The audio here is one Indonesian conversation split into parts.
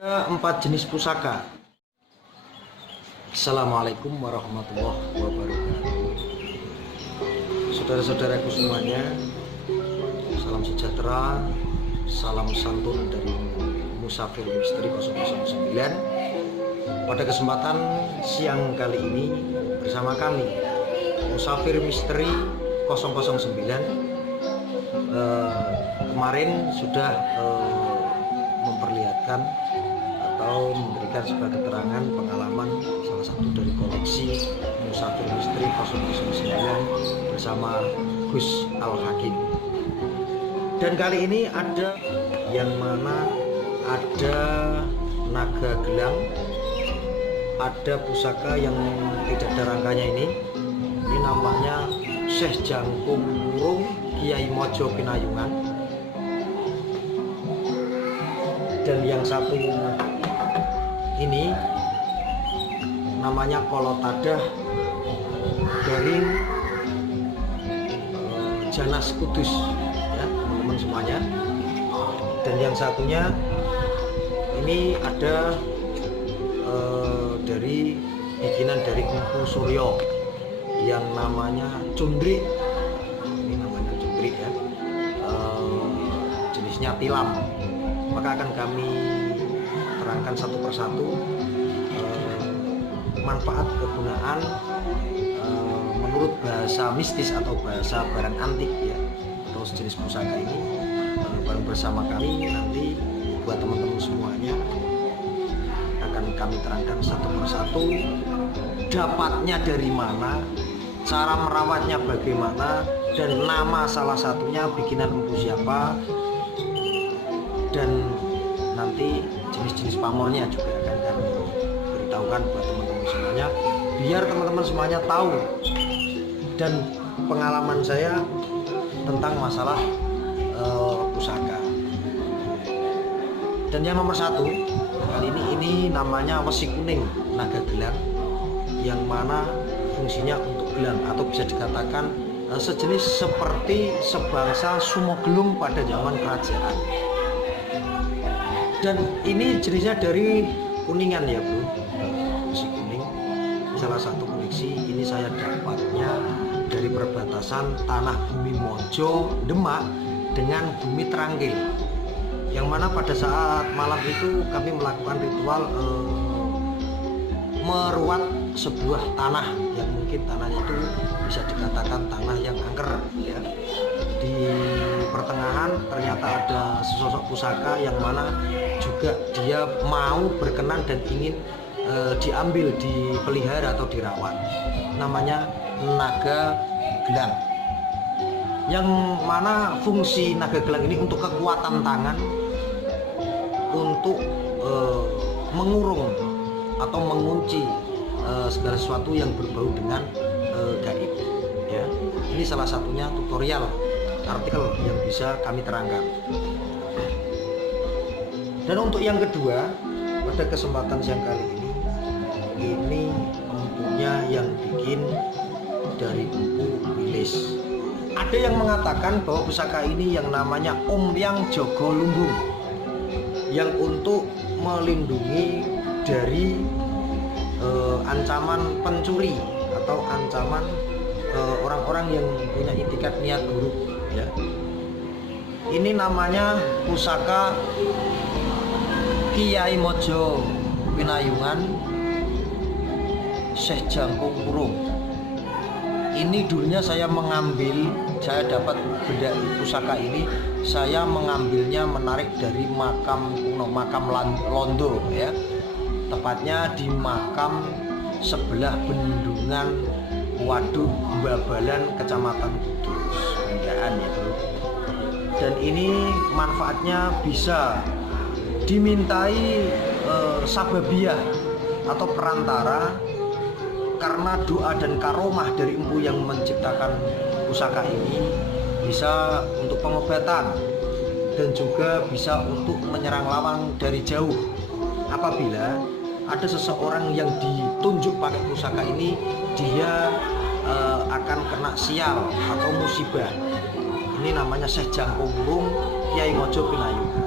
Ada 4 jenis pusaka. Assalamualaikum warahmatullahi wabarakatuh. Saudara-saudaraku semuanya, salam sejahtera, salam santun dari Musafir Misteri 009. Pada kesempatan siang kali ini bersama kami Musafir Misteri 009. Kemarin sudah memperlihatkan atau memberikan sebuah keterangan pengalaman salah satu dari koleksi Musafir Misteri 009 bersama Gus Al-Hakim. Dan kali ini ada yang mana ada naga gelang, ada pusaka yang tidak ada rangkanya ini namanya Syekh Jangkung Wurung Kiai Mojo Pinayungan. Dan yang satu ini namanya Kolotadah dari Janas Kudus, ya teman-teman semuanya. Dan yang satunya ini ada dari bikinan dari Empu Suryo yang namanya Cundri. Ini namanya Cundri ya, jenisnya tilam. Maka akan kami terangkan satu persatu manfaat kegunaan menurut bahasa mistis atau bahasa barang antik ya, atau sejenis pusaka ini bareng bersama kami. Nanti buat teman-teman semuanya akan kami terangkan satu persatu dapatnya dari mana, cara merawatnya bagaimana, dan nama salah satunya bikinan empu siapa, dan nanti jenis-jenis pamornya juga akan kami beritahukan buat teman-teman semuanya, biar teman-teman semuanya tahu dan pengalaman saya tentang masalah pusaka. Dan yang nomor satu kali ini namanya Wesi Kuning naga gelang, yang mana fungsinya untuk gelang atau bisa dikatakan sejenis seperti sebangsa sumogelung pada zaman kerajaan. Dan ini jenisnya dari Kuningan ya bro, Wesi Kuning salah satu koleksi. Ini saya dapatnya dari perbatasan tanah bumi Mojo Demak dengan bumi Tranggil, yang mana pada saat malam itu kami melakukan ritual meruat sebuah tanah yang mungkin tanahnya itu bisa dikatakan tanah yang angker ya. Di pertengahan ternyata ada sesosok pusaka yang mana juga dia mau berkenan dan ingin diambil, dipelihara atau dirawat. Namanya naga gelang, yang mana fungsi naga gelang ini untuk kekuatan tangan, untuk mengurung atau mengunci segala sesuatu yang berbau dengan gaib ya. Ini salah satunya tutorial artikel yang bisa kami terangkan. Dan untuk yang kedua, pada kesempatan siang kali ini empunya yang bikin dari empu wilis. Ada yang mengatakan bahwa pusaka ini yang namanya Ombyang Jogo Lumbung, yang untuk melindungi dari ancaman pencuri atau ancaman orang-orang yang punya itikat niat buruk ya. Ini namanya pusaka Kiai Mojo Pinayungan Syekh Jangkung Wurung. Ini dulunya saya dapat benda pusaka ini, saya mengambilnya menarik dari makam kuno, makam Londo ya, tepatnya di makam sebelah bendungan Waduk Babalan Kecamatan Kudus Bendaan ya bro. Dan ini manfaatnya bisa dimintai sababiah atau perantara, karena doa dan karomah dari empu yang menciptakan pusaka ini bisa untuk pengobatan dan juga bisa untuk menyerang lawan dari jauh. Apabila ada seseorang yang ditunjuk pakai pusaka ini, dia akan kena sial atau musibah. Ini namanya Syekh Jangkung Wurung Kiai Mojo Pinayungan.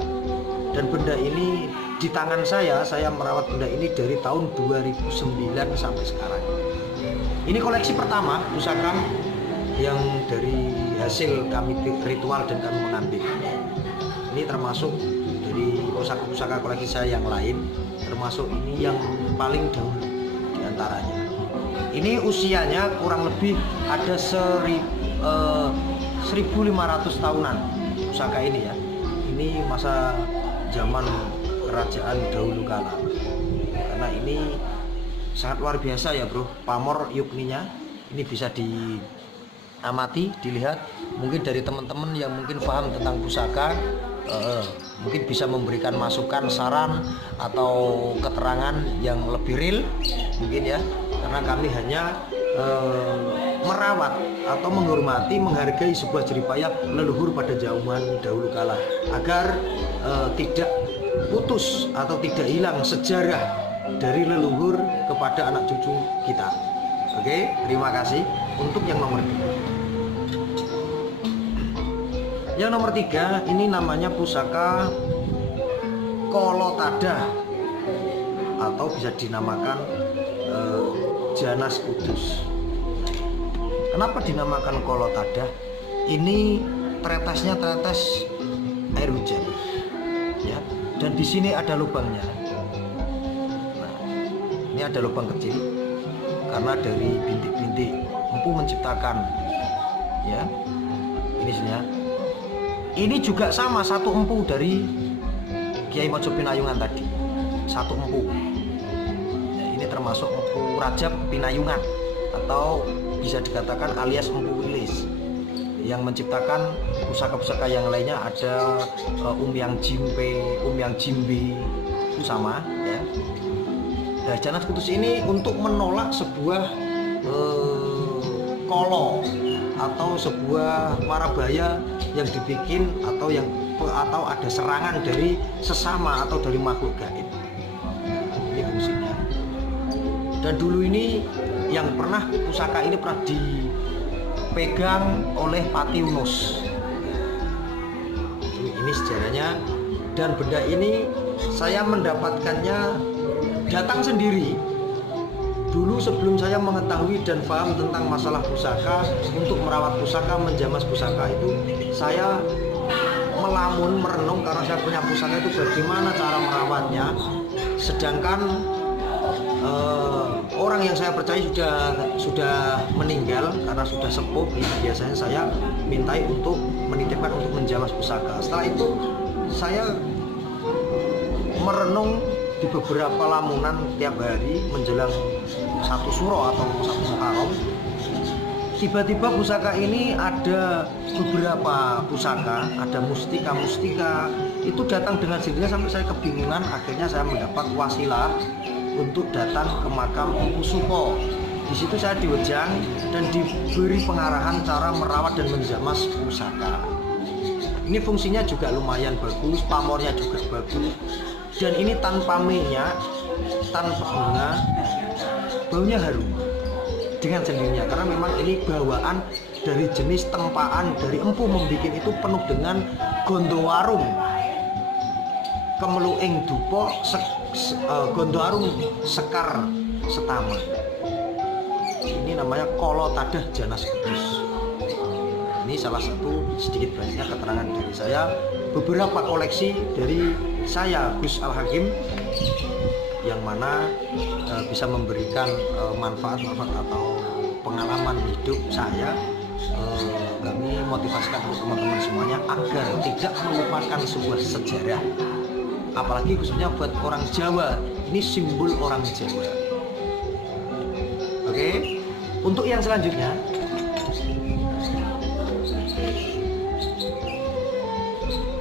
Dan benda ini di tangan saya merawat benda ini dari tahun 2009 sampai sekarang. Ini koleksi pertama pusaka yang dari hasil kami ritual dan kami mengambil. Ini termasuk dari pusaka-pusaka koleksi saya yang lain, termasuk ini yang paling dahulu diantaranya. Ini usianya kurang lebih ada 1500 tahunan pusaka ini ya. Ini masa zaman kerajaan dahulu kala. Karena ini sangat luar biasa ya bro, pamor yukninya. Ini bisa diamati, dilihat. Mungkin dari teman-teman yang mungkin paham tentang pusaka, mungkin bisa memberikan masukan, saran atau keterangan yang lebih real mungkin ya, karena kami hanya merawat atau menghormati, menghargai sebuah jeripayah leluhur pada zaman dahulu kala agar tidak putus atau tidak hilang sejarah dari leluhur kepada anak cucu kita. Oke, terima kasih. Untuk yang nomor 2. Yang nomor 3 ini namanya pusaka Kolotada atau bisa dinamakan Janas Kudus. Kenapa dinamakan Kolotada? Ini tetetesnya tetes air hujan, ya. Dan di sini ada lubangnya. Nah, ini ada lubang kecil karena dari bintik-bintik empu menciptakan, ya. Ini sebenarnya. Ini juga sama, satu empu dari Kiai Mojo Pinayungan tadi, satu empu. Nah, ini termasuk empu Rajab Pinayungan atau bisa dikatakan alias empu Wilis yang menciptakan pusaka-pusaka yang lainnya. Ada Umyang Jimpe, Umyang Jimbi, itu sama ya. Nah, Janas Kudus ini untuk menolak sebuah kolo atau sebuah marabaya yang dibikin atau ada serangan dari sesama atau dari makhluk gaib. Ini fungsinya. Dan dulu ini yang pernah pusaka ini pernah dipegang oleh Pati Unus. Ini sejarahnya. Dan benda ini saya mendapatkannya datang sendiri. Dulu sebelum saya mengetahui dan paham tentang masalah pusaka, untuk merawat pusaka, menjamas pusaka itu, saya melamun, merenung karena saya punya pusaka itu bagaimana cara merawatnya. Sedangkan orang yang saya percaya sudah meninggal karena sudah sepuh, ya biasanya saya mintai untuk menitipkan untuk menjamas pusaka. Setelah itu saya merenung di beberapa lamunan tiap hari menjelang satu suro atau satu muharram. Tiba-tiba pusaka ini ada beberapa pusaka, ada mustika itu datang dengan sendirinya sampai saya kebingungan. Akhirnya saya mendapat wasilah untuk datang ke makam Empu Supo. Di situ saya diwejang dan diberi pengarahan cara merawat dan menjamas pusaka. Ini fungsinya juga lumayan bagus, pamornya juga bagus. Dan ini tanpa minyak, tanpa bunga, baunya harum dengan sendirinya. Karena memang ini bawaan dari jenis tempaan dari empu membuat itu penuh dengan gondowarum, kemeluing dupo, gondowarum sekar setama. Ini namanya Kolotada Janas Kudus. Ini salah satu sedikit banyaknya keterangan dari saya, beberapa koleksi dari saya Gus Al Hakim yang mana bisa memberikan manfaat atau pengalaman hidup saya. Kami motivasikan untuk teman-teman semuanya agar tidak melupakan sebuah sejarah, apalagi khususnya buat orang Jawa. Ini simbol orang Jawa. Oke, untuk yang selanjutnya,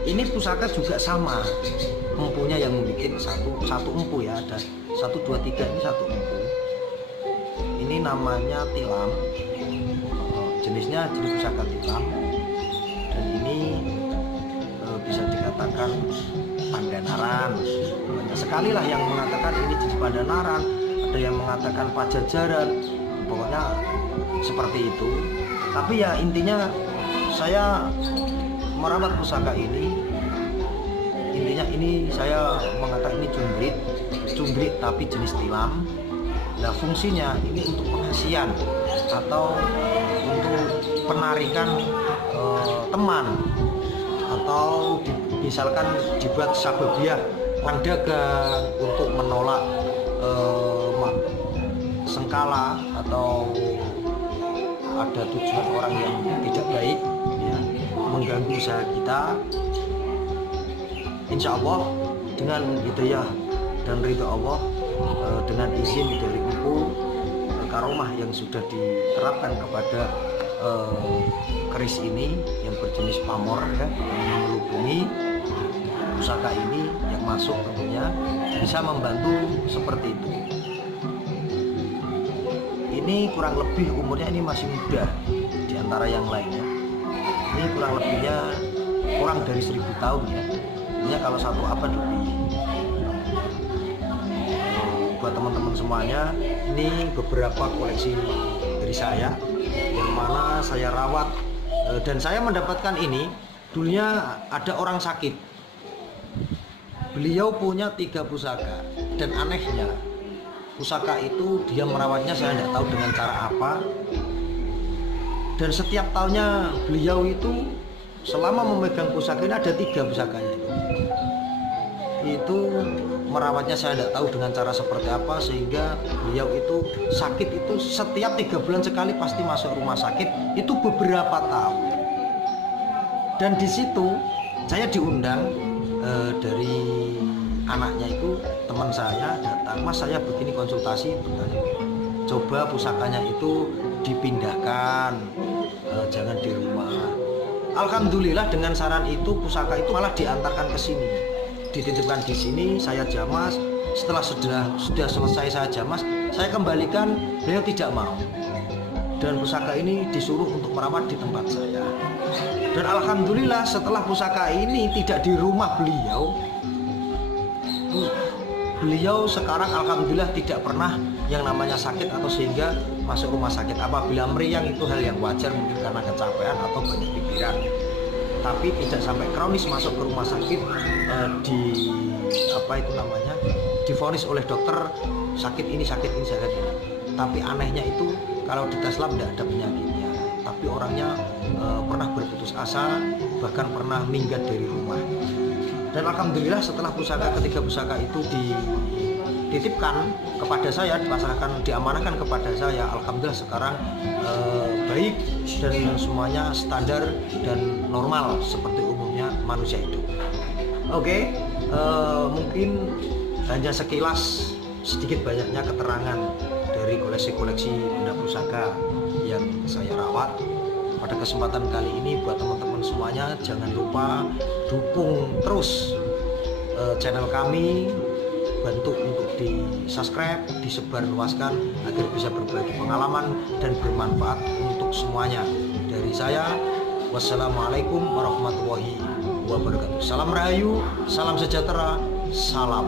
ini pusaka juga sama, empunya yang membuat satu empu ya, ada 1, 2, 3, ini satu empu. Ini namanya tilam, jenisnya jenis pusaka tilam, dan ini bisa dikatakan Pandanaran. Banyak sekali lah yang mengatakan ini jenis Pandanaran, ada yang mengatakan Pajajaran, pokoknya seperti itu. Tapi ya intinya saya merawat pusaka ini intinya ini saya mengatakan ini cundrit tapi jenis tilam. Nah, fungsinya ini untuk pengasian atau untuk penarikan teman, atau misalkan dibuat sababiah perang dagang untuk menolak sengkala atau ada tujuan orang yang tidak baik ya, mengganggu usaha kita. Insya Allah dengan hidayah dan ridha Allah, dengan izin dari Empu karomah yang sudah diterapkan kepada keris ini yang berjenis pamor ya, yang menghubungi pusaka ini yang masuk tentunya bisa membantu seperti itu. Ini kurang lebih umurnya ini masih muda di antara yang lainnya. Ini kurang lebihnya kurang dari 1000 tahun ya. Ini kalau satu abad lebih. Buat teman-teman semuanya, ini beberapa koleksi dari saya yang mana saya rawat, dan saya mendapatkan ini dulunya ada orang sakit. Beliau punya 3 pusaka, dan anehnya pusaka itu dia merawatnya saya tidak tahu dengan cara apa, dan setiap tahunnya beliau itu selama memegang pusaka ini ada 3 pusakanya itu merawatnya saya tidak tahu dengan cara seperti apa, sehingga beliau itu sakit itu setiap 3 bulan sekali pasti masuk rumah sakit itu beberapa tahun. Dan di situ saya diundang dari anaknya itu, teman saya datang, Mas saya begini konsultasi, bertanya, coba pusakanya itu dipindahkan, jangan di rumah. Alhamdulillah dengan saran itu pusaka itu malah diantarkan ke sini, dititipkan di sini, saya jamas. Setelah sudah selesai saya jamas, saya kembalikan, beliau tidak mau. Dan pusaka ini disuruh untuk merawat di tempat saya. Dan alhamdulillah setelah pusaka ini tidak di rumah beliau sekarang alhamdulillah tidak pernah yang namanya sakit atau sehingga masuk rumah sakit. Apabila meriang itu hal yang wajar, mungkin karena kecapean atau banyak pikiran, tapi tidak sampai kronis masuk ke rumah sakit divonis oleh dokter sakit ini. Tapi anehnya itu kalau di tes lab tidak ada penyakitnya, tapi orangnya pernah berputus asa, bahkan pernah minggat dari rumah. Dan alhamdulillah setelah ketiga pusaka itu dititipkan kepada saya, dipasrahkan, diamanahkan kepada saya, alhamdulillah sekarang baik dan semuanya standar dan normal seperti umumnya manusia hidup. Oke, mungkin hanya sekilas sedikit banyaknya keterangan dari koleksi-koleksi benda pusaka yang saya rawat. Pada kesempatan kali ini buat teman-teman semuanya, jangan lupa dukung terus channel kami, bantu untuk di subscribe, disebarluaskan agar bisa berbagi pengalaman dan bermanfaat untuk semuanya. Dari saya, wassalamualaikum warahmatullahi wabarakatuh. Salam Rahayu, salam sejahtera, salam